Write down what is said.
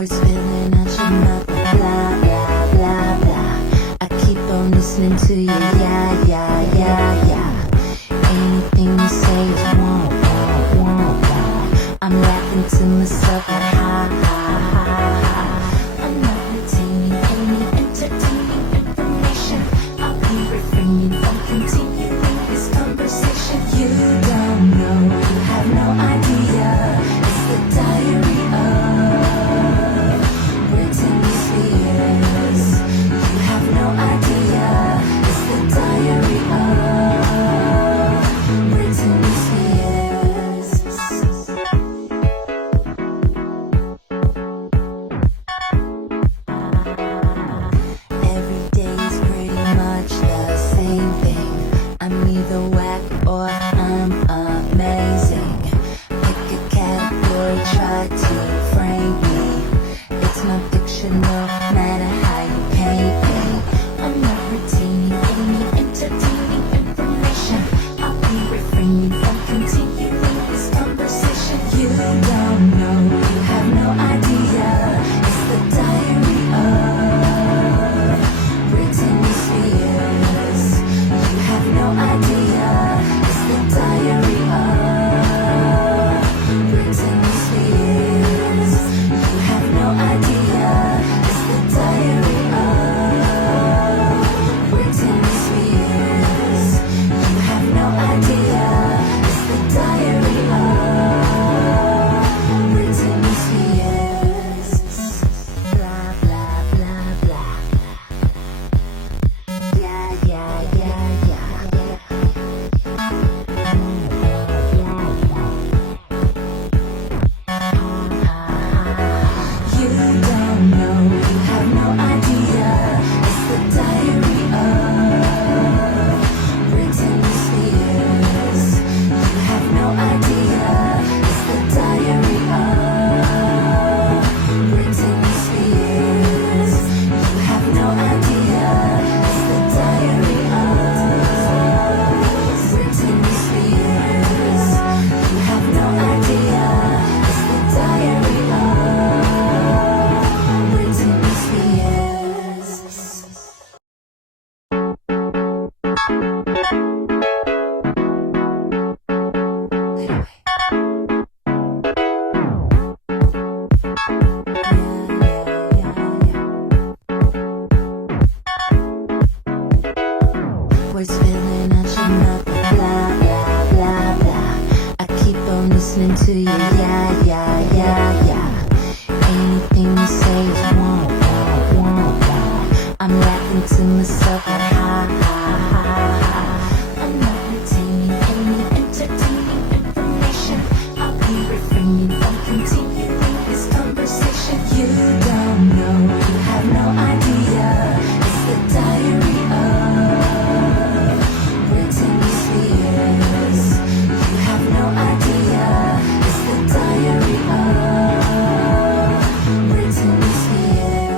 Words spilling out your mouth, blah, blah, blah, blah. I keep on listening to you, yeah, yeah, yeah, yeah. Anything you say is won't, won't, won't, won't. I'm laughing to myself like ha, ha, ha, ha. I'm not retaining any entertaining information. I'll be refraining from continuing this conversation. You don't know, you have no idea. It's the diary of Britney Spears. You have no idea. It's the diary of Britney Spears. Every day is pretty much the same thing. I'm either whack or I'm amazing. Pick a category, try to frame me. It's my fiction, no matter how you paint me. I'm not retaining any entertaining information. I'll be refraining from continuing this conversation. You don't know, you have no idea. It's the diary of Britney Spears. You have no idea. It's the diary of Britney Spears. You have no idea. It's the diary of Britney Spears. You have no idea. It's the diary of Britney Spears. Blah, blah, blah, blah. Yeah, yeah, yeah, yeah. You don't know, you have no idea. It's the diary of Britney Spears. You have no idea. It's the diary of Britney Spears. You have no idea. It's the diary of Britney Spears. You have no idea. It's the diary of Britney Spears. Words spilling out your mouth, blah, blah, blah, blah. I keep on listening to you, yeah, yeah,